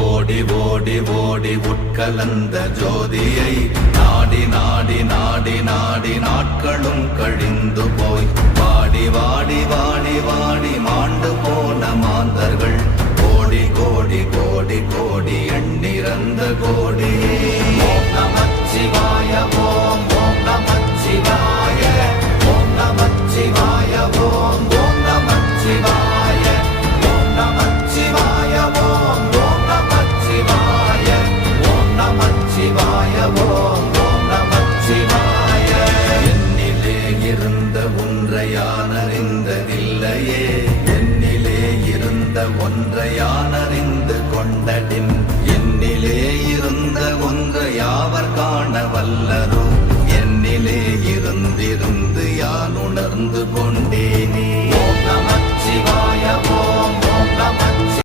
ஓடி ஓடி ஓடி உட்கலந்த ஜோதியை நாடி நாடி நாடி நாடி நாட்களும் கழிந்து போய் வாடி வாடி வாடி வாடி மாண்டு போன மாந்தர்கள் கோடி கோடி கோடி கோடி எண்ணிறந்த கோடி. ஓம் நமச்சிவாய ஓம் ஓம் நமச்சிவாய ஓம் நமச்சிவாய ஓம் ஓம் நமச்சிவாய ஓம் நமச்சிவாய ஓம் ஓம் நமச்சிவாய ஓம் நமச்சிவாய ஓம் ஓம் நமச்சிவாய. என்னிலே இருந்த ஒன்றை யான் அறிந்ததில்லையே, என்னிலே இருந்த ஒன்றை யான் அறிந்து கொண்டடின், என்னிலே இருந்த ஒன்றை யாவர் காண வல்லரோ, என்னிலே இருந்திருந்து யான் உணர்ந்து கொண்டேனே. ஓம் நமச்சிவாய ஓம்